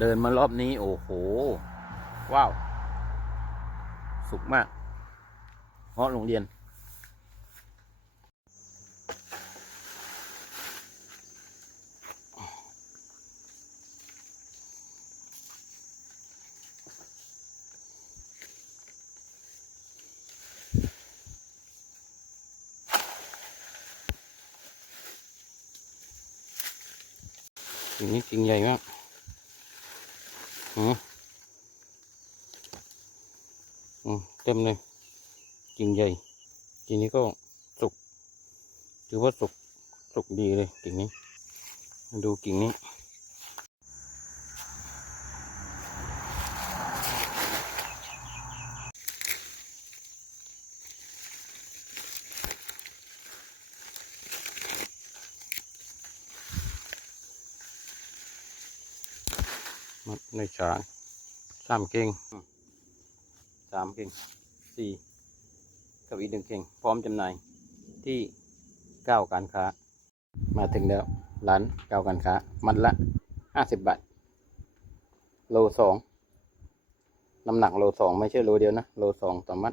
เดินมารอบนี้โอ้โหว้าวสุกมากเงาะโรงเรียนกิ่งนี้กิ่งใหญ่มากเต็มเลยกิ่งใหญ่กิ่งนี้ก็สุกถือว่าสุกดีเลยกิ่งนี้มาดูกิ่งนี้มัดในฉาก3 เก่ง3 เก่ง4กับอีก1 เก่งพร้อมจำหน่ายที่9 การค้ามาถึงแล้วร้าน9 การค้ามัดละ50 บาทโล 2น้ำหนักโล 2ไม่ใช่โลเดียวนะโล 2ต่อมัด